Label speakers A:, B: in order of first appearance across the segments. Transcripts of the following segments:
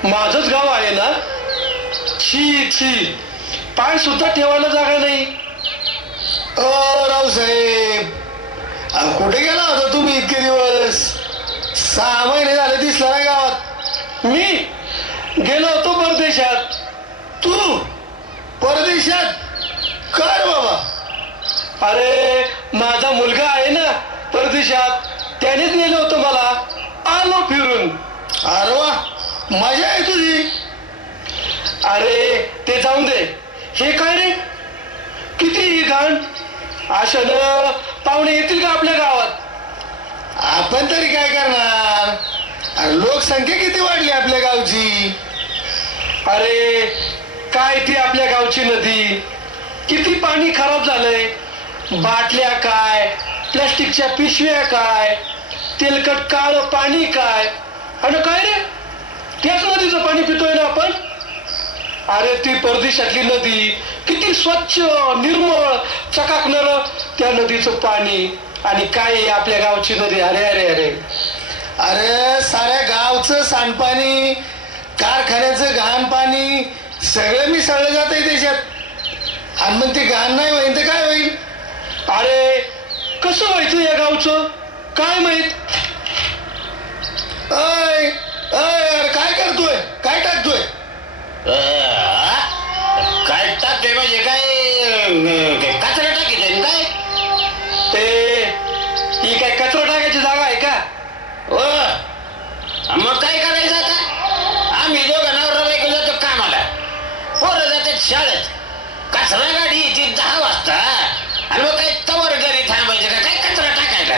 A: माझंच गाव आहे ना. छी छी, पाय सुद्धा ठेवायला जागा नाही.
B: रावसाहेब, कुठे गेला होता तुम्ही इतके दिवस? 6 महिने झाले दिसला नाही गावात.
A: मी गेलो होतो परदेशात.
B: तू परदेशात? कर बाबा.
A: अरे माझा मुलगा आहे ना परदेशात, त्यानेच नेलं होतं मला. आलो फिरून.
B: अरे वा, मजा आहे तुझी.
A: अरे ते जाऊन दे. हे काय रे, किती घाण. अशानं पाहुणे येतील का आपल्या गावात?
B: आपण तरी काय करणार? अरे लोकसंख्या किती वाढली आपल्या गावची.
A: अरे काय ती आपल्या गावची नदी, किती पाणी खराब झालंय. बाटल्या काय, प्लास्टिकच्या पिशव्या काय, तेलकट काळ पाणी काय. आणि काय रे, त्याच नदीचं पाणी पितोय ना आपण. अरे ती परदेशातली नदी किती स्वच्छ निर्मळ चकाकणार त्या नदीचं पाणी, आणि काय आपल्या गावची नदी. अरे अरे अरे
B: अरे साऱ्या गावचं सांडपाणी, कारखान्याचं घाण पाणी सगळं मिसळलं जात आहे त्याच्यात. आणि मग ते घाण नाही होईल तर काय होईल?
A: अरे कसं व्हायचं या गावचं काय माहित.
B: अय अरे काय करतोय, काय टाकतोय?
C: काय टाकतोय म्हणजे काय? कचरा टाकीतोय काय?
A: ते ही काय कचरा टाकायची जागा आहे का?
C: मग काय करायचं आता? आम्ही दोघं नवरा बायको जातो कामाला, पोरं जातात शाळेत. कचरा गाडी येते 10 वाजता, आणि मग काय तवर घरी थांबायचं का काय कचरा टाकायला?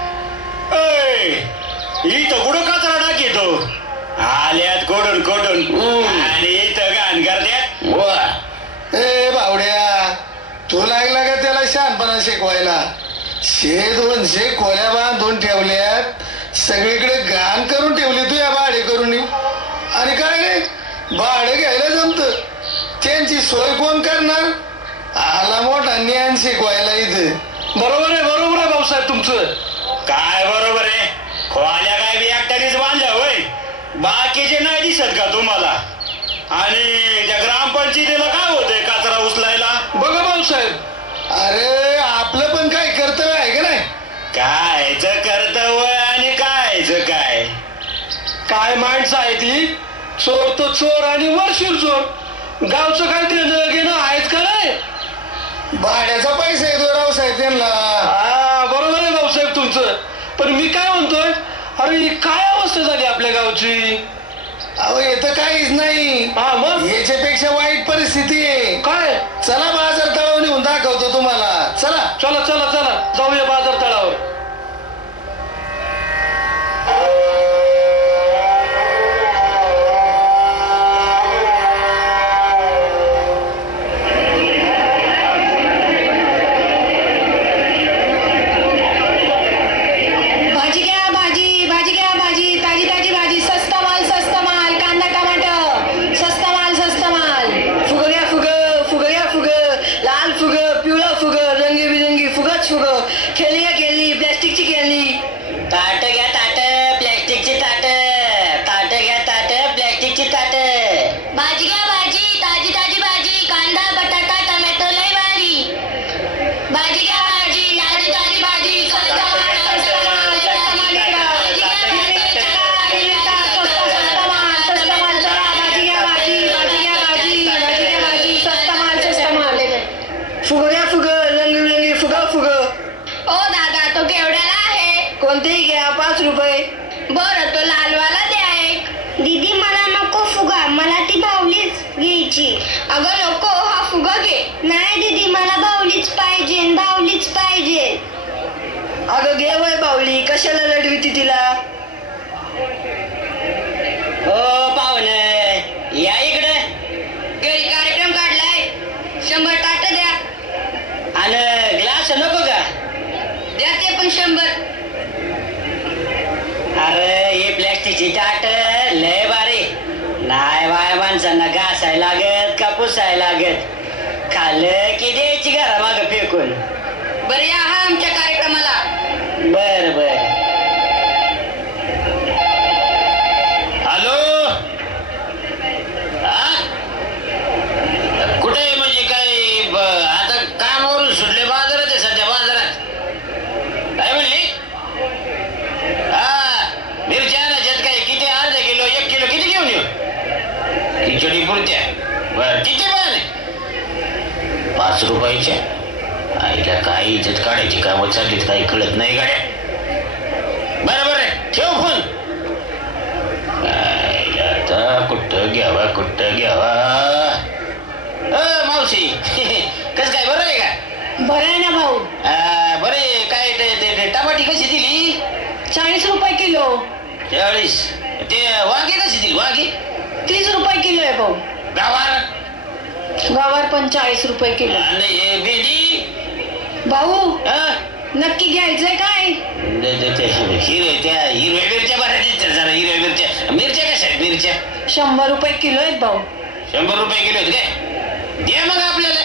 A: इथं कुठं कचरा टाकीतो? आल्यात कोडून कोडून आणि इथं घाण करत्यात.
B: ए बावड्या, तू लागला का त्याला शहाणपणा शिकवायला? 100-200 खोल्या बांधून ठेवल्यात, सगळीकडे घाण करून ठेवली तू या भाडे करून. आणि काय रे, भाडे घ्यायला जमत, त्यांची सोय कोण करणार? आला मोठा ज्ञान शिकवायला इथे.
A: बरोबर आहे भाऊसाहेब तुमचं.
D: काय बरोबर आहे? खोल्या काय बी एकट्यानेच बांधल्या होय? बाकीचे नाही दिसत का तुम्हाला? आणि त्या ग्रामपंचायतीला काय होतंय कचरा उचलायला?
A: बघा भाऊसाहेब,
B: अरे आपलं पण काय कर्तव्य आहे का नाही?
D: कायचं कर्तव्य आणि कायचं काय?
A: काय माणसं आहे ती. चोर तो चोर आणि वरशीर चोर. गावचं काय देणं घेणं आहेच का नाही?
B: भाड्याचा पैसा येतो रावसाहेब त्यांना.
A: हा बरोबर आहे भाऊसाहेब तुमचं. पण मी काय म्हणतोय, अरे ही काय अवस्था झाली आपल्या गावची.
B: अहो येतं काहीच नाही,
A: हा मग
B: याच्यापेक्षा वाईट परिस्थिती आहे.
A: काय?
B: चला बाजार तळावर नेऊन दाखवतो तुम्हाला. चला
A: चला चला चला जाऊया बाजार तळावर.
E: कोणतेही घ्या, 5 रुपये.
F: बरं, तो लालवाला द्या एक.
E: दीदी मला नको फुगा, मला ती बाहुलीच घ्यायची.
F: अगं नको, हा फुगा घे.
E: नाही दीदी, मला बाहुलीच पाहिजे, बाहुलीच पाहिजे.
G: अगं घे वय बाहुली, कशाला लढविती तिला?
C: हो पाहुणे, या इकडे.
F: घरी कार्यक्रम काढलाय, 100 ताट द्या.
C: आणि ग्लास नको का?
F: द्या ते पण 100.
C: अरे ही प्लॅस्टिकची ताट लय भारी नाही. बाय माणसांना घासायला लागत का पुसायला लागत, खाल्लं की द्यायची घरा माग फेकून.
F: बरं या हा आमच्या कार्यक्रमाला.
C: बर बर.
D: हॅलो,
C: रुपयाच्या आईला काय इज्जत काढायची कामं चाललीत काही कळत नाही गाड्या. बरं बरं ठेव फोन. आईला आता कुठं घ्यावा मावशी कस काय बरं आहे का?
G: बरं आहे ना भाऊ.
C: बरे काय टमाटी कशी दिली?
G: 40 रुपये किलो.
C: 40. ते वांगी कशी दिली वांगी?
G: 30 रुपये किलो आहे भाऊ.
C: गावार
G: गवार पण 40 रुपये किलो.
C: आणि हे भेंडी
G: भाऊ
C: हा?
G: नक्की घ्यायचंय काय?
C: हिरव्या मिरच्या बऱ्याच जरा हिरव्या मिरच्या कशा आहेत मिरच्या?
G: 100 रुपये किलो आहेत भाऊ.
C: 100 रुपये किलो आहेत काय? द्या मग आपल्याला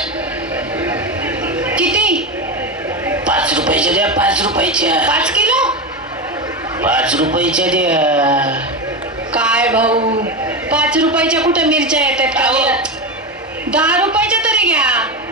G: किती?
C: 5 रुपयाच्या द्या. 5 रुपयाच्या
G: 5 किलो?
C: 5 रुपयाच्या द्या.
G: काय भाऊ 5 रुपयाच्या कुठे मिरच्या येतात का?
C: अहो.
G: 10 रुपयाच्या तरी घ्या.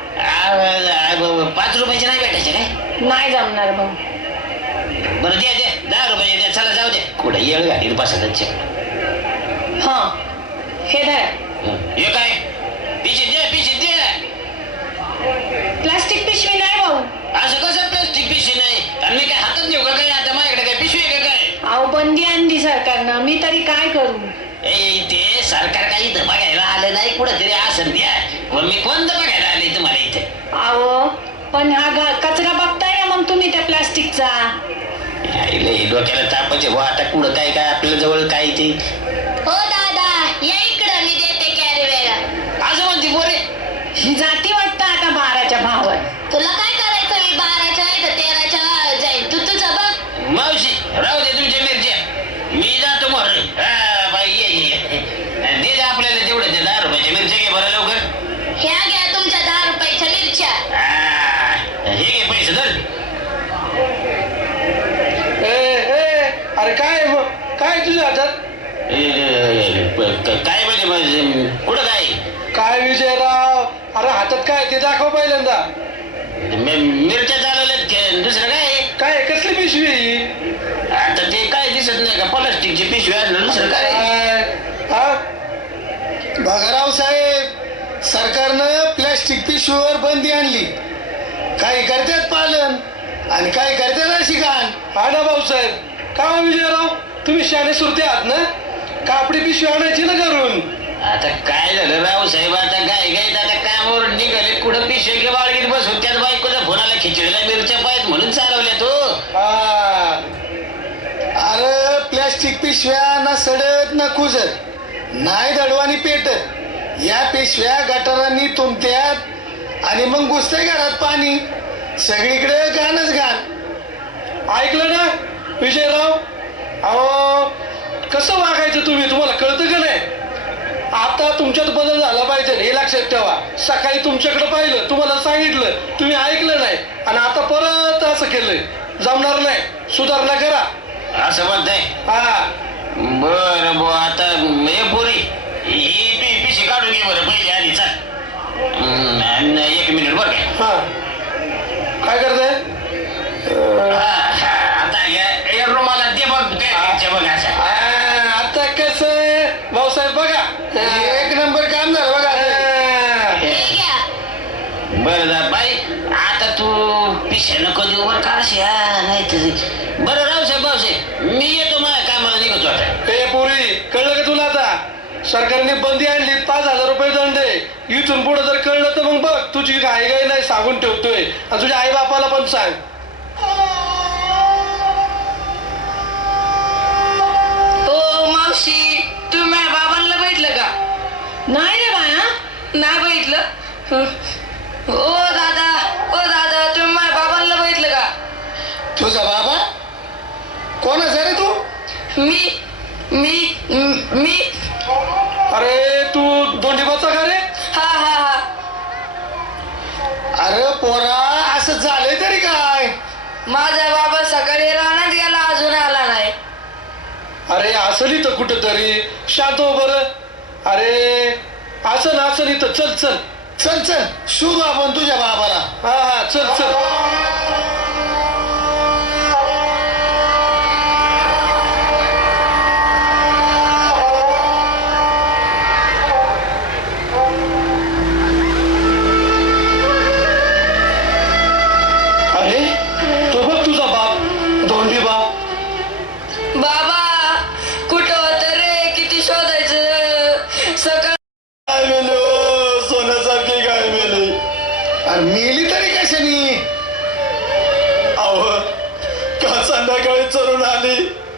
C: 5 रुपयाच्या नाही भेटायचे काय?
G: नाही जमणार भाऊ.
C: बरं द्या 10 रुपयाच्या द्या. चला जाऊ द्या. कुठं येळ गाडी बसत.
G: हा हे धरा.
C: हे काय पिशे द्या.
G: प्लास्टिक पिशवी नाही भाऊ.
C: असं कसं प्लास्टिक पिशवी नाही? आणि मी काय हातात नेऊ का काय? आता माझ्याकडे काय पिशवी आहे का काय?
G: अहो बंदी आणली सरकारनं. मी तरी काय करू?
C: ते सरकार काही इथं बघायला आलं नाही कुठं तरी असं द्या. मग मी कोणतं बघायला आले तुम्हाला इथे?
G: अहो पण हा कचरा बघताय ना मग तुम्ही त्या प्लास्टिकचा.
C: डोक्याला तापाचे हो आता कुठं काय आपल्या जवळ काय ते
E: हो दादा या इकडं मी देते कॅरी बॅग.
C: असं म्हणते बोरे.
G: ही जाती वाटतं आता 12च्या भावात.
E: तुला काय करायचं? मी 12च्या नाही तर 13च्या जाईल. तू तुझं बघ.
C: मावशी राहू दे तुमच्या मिरच्या. मी जातो मोर. बाई ये दे जा आपल्याला तेवढं 10 रुपयाच्या मिरच्या घे बरं लवकर.
E: ह्या घ्या तुमच्या 10 रुपयाच्या मिरच्या.
C: हे घे पैसे धर.
A: अरे काय तुझ्या हातात?
C: काय म्हणजे कुठं
A: काय विजयराव? अरे हातात काय ते दाखव पहिल्यांदा.
C: मिरच्या चालवल्यात दुसरं
A: काय कसली पिशवी ही?
C: आता ते काय दिसत नाही का? प्लास्टिकची पिशवी आणलं दुसरं काय?
A: हा?
B: भगराव साहेब सरकारनं प्लॅस्टिक पिशवीवर बंदी आणली. काही करतात पालन आणि काही करतात अशी घाण.
A: हा ना भाऊसाहेब. का विजयराव तुम्ही शाणे सुरते आहात ना? कापडी पिशवी आणायची ना घरून.
C: आता काय झालं रावसाहेब? आता काय आता कामावर निघाले कुठं पिशवी किंवा बाळगीत बसून त्यात बायकोच्या फोनाला खिचडीला मिरच्या पाहिजेत म्हणून चालवल्या तो.
A: हा
B: अरे प्लॅस्टिक पिशव्या ना सडत ना कुजत नाही दडवानी पेटत. या पिशव्या गटारांनी तुंबत्यात आणि मग घुसते घरात पाणी. सगळीकडे घाणच घाण.
A: ऐकलं ना विजयराव? अहो कसं वागायचं तुम्ही? तुम्हाला कळतं का नाही? आता तुमच्यात बदल झाला पाहिजे हे लक्षात ठेवा. सकाळी तुमच्याकडे पाहिलं, तुम्हाला सांगितलं, तुम्ही ऐकलं नाही आणि आता परत असं केलंय. जमणार नाही. सुधारणा करा.
C: असं म्हणताय?
A: हा
C: बरं आता हे पोरी ही पिशी काढून घे बरं पहिले आधी. चल 1 मिनिट बरं काय?
A: हा काय करताय?
C: आता या रुमाला दे बघ काय बघ असं.
A: आता कसं भाऊसाहेब बघा.
B: एक नंबर काम झालं बघा.
E: हे घ्या.
C: बरं जा बाई आता तू पिशा नको देऊ बरं का अशी नाही तर. बरं रावसाहेब भाऊसाहेब मी येतो माझ्या कामाला निघतो आता.
A: हे पुरी कळलं का तुला? आता सरकारने बंदी आणली. 5,000 रुपये दंड आहे. इथून पुढे जर कळलं तर मग बघ तुझी घाई नाही सांगून ठेवतोय. आणि तुझ्या आई बापाला पण सांग.
F: ओ मावशी तुम्ही माझ्या बाबांना बघितलं का?
G: नाही रे बाया.
F: नाही बघितलं. ओ दादा तुम्ही माझ्या बाबांना बघितलं का?
B: तुझा बाबा कोणाचा रे तू?
F: मी
A: अरे तू दोंडीबाचा का रे?
F: हा
B: अरे पोरा असं झालंय तरी काय?
F: माझा बाबा सकाळी रानात गेला अजून आला नाही.
A: अरे असं इथं कुठं तरी. शांत हो बरं. अरे असं इथं. चल चल
B: चल चल शोधू आपण तुझ्या बाबाला.
A: हा चल चल.
D: संध्याकाळी चढून आली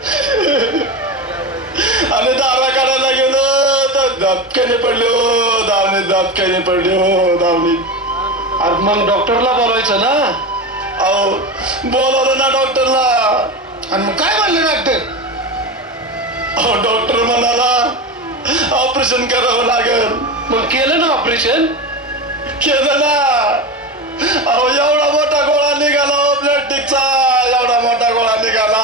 D: आणि दारा काढायला गेलो तर धपक्याने पडले हो धावणी, धपक्याने पडले हो धावणी.
A: अरे मग डॉक्टरला बोलवायचं ना.
D: अहो बोलवलं ना डॉक्टरला.
B: आणि मग काय म्हणलं डॉक्टर?
D: अहो डॉक्टर म्हणाला ऑपरेशन करावं लागेल.
A: मग केलं ना ऑपरेशन.
D: केलं ना. अहो एवढा मोठा गोळा निघाला हो प्लास्टिकचा, एवढा मोठा गोळा निघाला.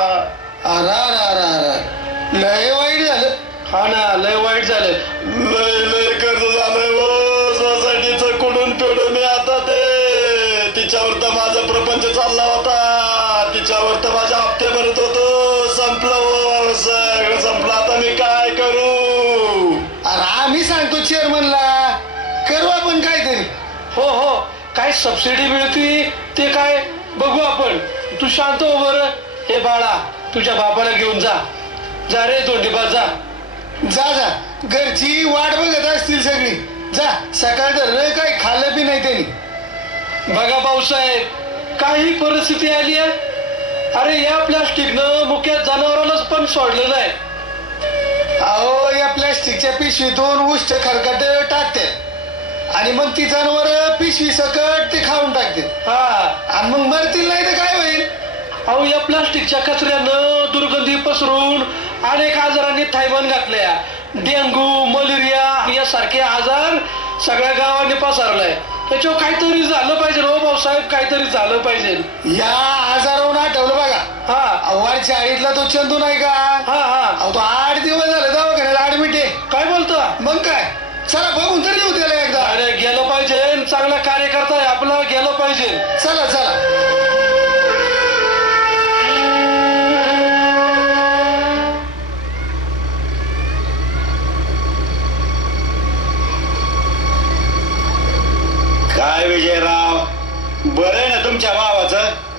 B: अरे लय वाईट झालं.
A: हा ना, लय वाईट झालं.
D: लय कर्ज झालंय हो सोसायटीचं कुडून फेडून मी आता ते. तिच्यावर तर माझा प्रपंच चालला होता, तिच्यावर तर माझे हप्ते भरत होतो. संपलं हो, सगळं संपलं. आता मी काय करू?
B: अरे आम्ही सांगतो चेअरमनला, करू आपण काहीतरी.
A: हो हो, काय सबसिडी मिळते ते काय बघू आपण. तू शांत हो बरं. हे बाळा, तुझ्या बापाला घेऊन जा. जा रे तोंडीबा जा.
B: जा जा, घरची वाट बघत असतील सगळी. जा, सकाळ तर काही खाल्लं बी नाही त्यांनी.
A: बघा भाऊसाहेब, काही परिस्थिती आली आहे. अरे या प्लास्टिकनं मुख्य जनावरालाच पण सोडलेलं आहे.
B: अहो या प्लॅस्टिकच्या पिशवीतून उष्ट खरकट टाकते आणि मग ती जनावर पिशवी सकट ते खाऊन टाकते.
A: हा,
B: आणि मग मरतील नाही तर काय होईल?
A: अहो या प्लास्टिकच्या कचऱ्यानं दुर्गंधी पसरून अनेक आजारांनी थायमान घातल्या. डेंग्यू, मलेरिया यासारखे आजार सगळ्या गावांनी पसरलाय. त्याच्यावर काहीतरी झालं पाहिजे हो भाऊसाहेब, काहीतरी झालं पाहिजे.
B: या आजारावरून आठवलं बघा.
A: हा
B: अवार चाळीतला तो चंदू नाही का?
A: हा हा,
B: अहो तो 8 दिवस झाले दवाखान्यात ऍडमिट आहे.
A: काय बोलता?
B: मग काय, चला बघून तरी येऊ त्याला एकदा.
A: अरे गेलं पाहिजे, चांगला कार्यकर्ता आहे आपला, गेलं पाहिजे.
B: चला चला.
D: काय विजयराव, बरं आहे ना तुमच्या भावाचं?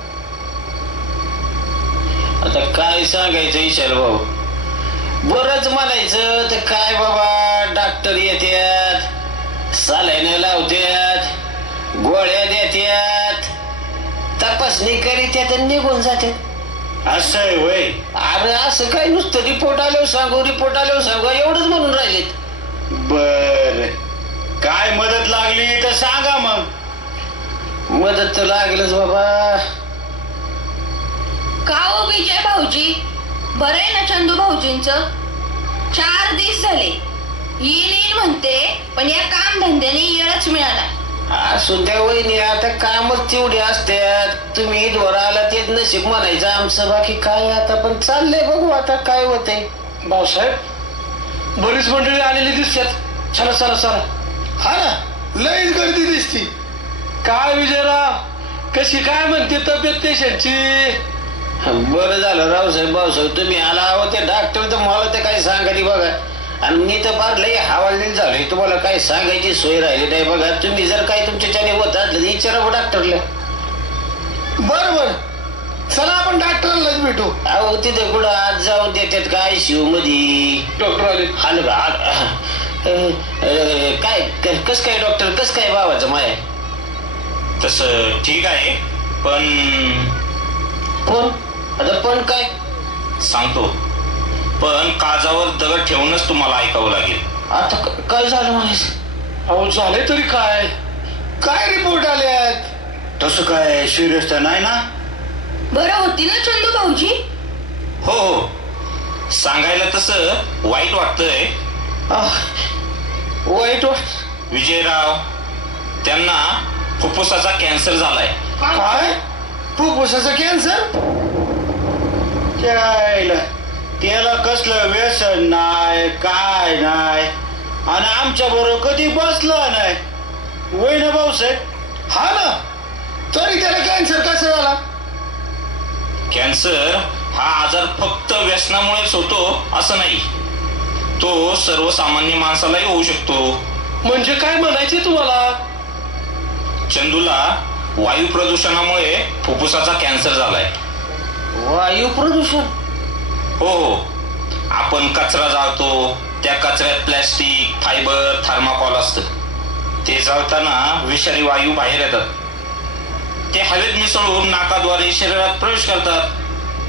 C: आता काय सांगायचं ईशाल भाऊ, बरंच म्हणायचं तर काय बाबा. डॉक्टर येतात, सालाईनं लावतात, गोळ्या देतात, तपासणी करीत निघून जातात.
D: असं आहे वय.
C: अरे असं काय नुसतं रिपोर्ट आल्यावर सांगू, रिपोर्ट आल्यावर सांगू एवढंच म्हणून राहिलेत.
D: बर, काय मदत लागली तर सांगा मग.
C: मदत तर लागलंच बाबा.
E: का हो विजय भाऊजी, बरं आहे ना चंदू भाऊजींचं? 4 दिवस झाले येईल म्हणते, पण या काम धंद्याने येळच मिळाला.
C: असून त्या वहिनी आता कामच तेवढे असतात. तुम्ही ईदवर आला तेच नशीब म्हणायचं आमचं, बाकी काय आता. पण चाललंय बघू आता काय होतंय.
A: भाऊसाहेब, बरीच मंडळी आलेली दिसतात. चला चला चला.
B: हा ना, लईच गर्दी दिसती.
A: काय विजयराव, कशी काय म्हणते तब्येत पेशंटची?
C: बरं झालं रावसाहेब, भाऊसाहेब तुम्ही आला होते. डॉक्टर तर मला तर काय सांगायची बघा. आणि मी तर फार लई हवालदिल झालोय, तुम्हाला काय सांगायची सोय राहिली नाही बघा. तुम्ही जर काही तुमच्याच्याने होत असलं तर विचारा डॉक्टरला.
B: बर बर, चला आपण डॉक्टरलाच भेटू.
C: अहो तिथे कुठं आज जाऊन देतात का ICU मध्ये?
A: डॉक्टर आले.
C: आलं का? काय कस काय डॉक्टर, कस काय भावाचं माय?
D: तसं ठीक आहे, पण
C: पण आता पण काय
D: सांगतो, पण काजावर दगड ठेवूनच तुम्हाला ऐकावं लागेल.
C: आता काय झालं म्हणायचं?
A: अहो झाले तरी काय?
B: काय रिपोर्ट आल्यात?
D: तसं काय सिरियस तर नाही ना?
E: बरं होती ना चंदू भाऊजी?
D: हो हो, सांगायला तसं वाईट वाटतंय
C: वाईट वाट.
D: विजयराव, त्यांना फुफ्फुसाचा कॅन्सर झालाय.
B: काय? फुफ्फुसाचा कॅन्सर?
D: त्याला कसलं व्यसन नाही, काय नाही, आणि आमच्या बरोबर कधी बसला नाही. वय ना भाऊसाहेब?
B: हा ना, तरी त्याला कॅन्सर कसा झाला?
D: कॅन्सर हा आजार फक्त व्यसनामुळेच होतो असं नाही, तो सर्वसामान्य माणसालाही होऊ शकतो.
A: म्हणजे काय म्हणायचे तुम्हाला?
D: चंदूला वायू प्रदूषणामुळे फुफ्फुसाचा कॅन्सर झालाय.
C: वायू प्रदूषण?
D: हो हो, आपण कचरा जाळतो, त्या कचऱ्यात प्लॅस्टिक, फायबर, थर्माकॉल असतं. ते जाळताना विषारी वायू बाहेर येतात. ते हवेत मिसळून नाकाद्वारे शरीरात प्रवेश करतात.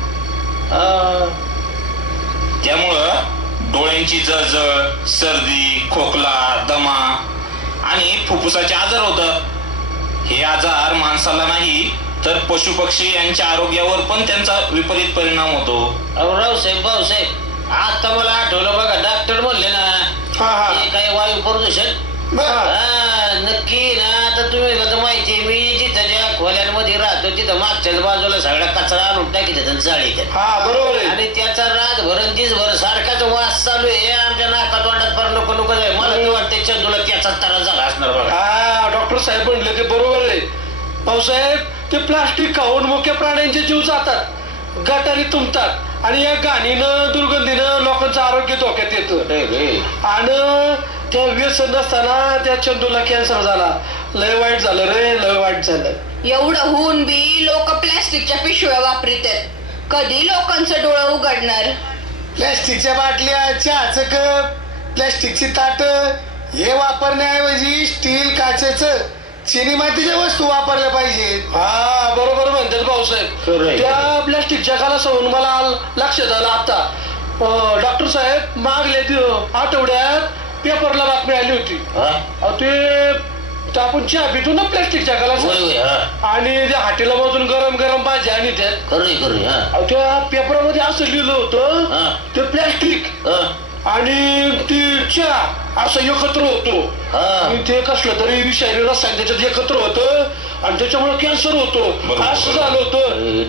C: त्यामुळं डोळ्यांची जळजळ, सर्दी, खोकला, दमा आणि फुफ्फुसाचे आजार होतात. हे आजार माणसाला नाही तर पशु पक्षी यांच्या आरोग्यावर पण त्यांचा विपरीत परिणाम होतो.
H: अहो रावसाहेब भाऊसाहेब आता मला आठवलं बघा डॉक्टर म्हणले ना हे काय वायू प्रदूषण. नक्की ना. आता तुम्ही कसं माहिती मी जिथं ज्या खोल्यांमध्ये राहतो तिथं मागच्याच बाजूला सगळा कचरा आणून टाकीत जाळी
A: हा बरोबर आहे.
H: आणि त्याचा रातभर आणि दिसभर सारखाच वास चालू आहे. आमच्या नाकात वाटत फार नको नको जाय. मला तर वाटतं चंदूला त्याचा त्रास झाला असणार बघा.
A: हा डॉक्टर साहेब म्हणले ते बरोबर आहे. भाऊसाहेब ते प्लास्टिक खाऊन मुख्य प्राण्यांचे जीव जातात, गटारी तुंबतात आणि या घाणीनं दुर्गंधीनं लोकांचं आरोग्य धोक्यात येतं. आणि त्या व्यसन नसताना त्या चंदूला कॅन्सर झाला. लय वाईट झालं रे, लय वाईट झालं.
E: एवढं होऊन बी लोक प्लॅस्टिकच्या पिशव्या वापरतात. कधी लोकांचं डोळं उघडणार?
B: प्लॅस्टिकच्या बाटल्या, चहाचं कप, प्लॅस्टिकची ताट हे वापरण्याऐवजी स्टील, काचेचं, चिनी मातीच्या वस्तू वापरल्या पाहिजेत.
A: हा बरोबर म्हणतात भाऊसाहेब. त्या प्लॅस्टिकच्या खालासून मला लक्षात आलं आता. डॉक्टर साहेब मागल्या आठवड्यात पेपरला बातमी आली होती. ते आपण चहा पितो ना प्लॅस्टिकच्या खालास, आणि त्या हाटेला मधून गरम गरम भाज्या आणि त्यात त्या पेपरामध्ये असं लिहिलं होतं ते प्लॅस्टिक आणि ती चहा असं एकत्र होतो आणि ते कसलं तरी विषारी रसायन त्याच्यात एकत्र होतं आणि त्याच्यामुळे कॅन्सर होतो असं झालं होतं.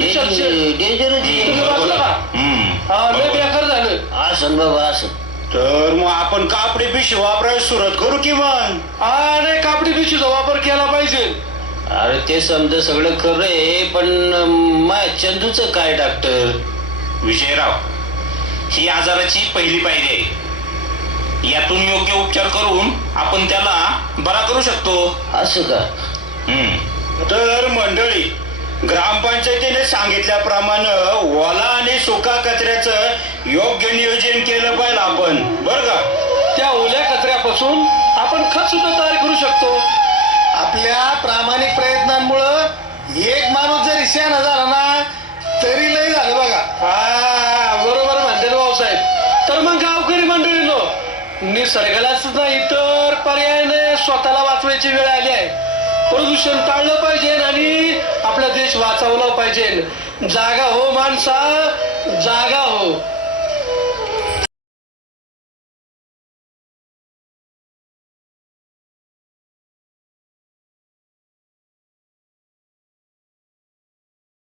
A: लय बेकार झालं
H: असं बाबा असं.
D: तर मग आपण कापडी पिशवी वापरायला सुरुवात करू की मग?
A: नाही कापडी पिशवीचा वापर केला पाहिजे.
H: अरे ते समजा सगळं खरं आहे पण माझ्या चंदूचं काय डॉक्टर?
C: विजयराव, ही आजाराची पहिली पायरी आहे. यातून योग्य उपचार करून आपण त्याला बरा करू शकतो.
H: असं का?
D: तर मंडळी, ग्रामपंचायतीने सांगितल्याप्रमाणे ओला आणि सुका कचऱ्याचं योग्य नियोजन केलं पाहिजे आपण, बरं का?
A: त्या ओल्या कचऱ्यापासून आपण खत सुद्धा तयार करू शकतो.
B: आपल्या प्रामाणिक प्रयत्नांमुळं एक माणूस जरी शहाणा झाला ना तरी लय झालं बघा.
A: बरोबर म्हणते भाऊसाहेब. तर मग गावकरी मंडळीनो, निसर्गालाच नाही तर पर्यायाने स्वतःला वाचवायची वेळ आली आहे. प्रदूषण टाळलं पाहिजे आणि आपला देश वाचवला पाहिजे. जागा हो माणसा, जागा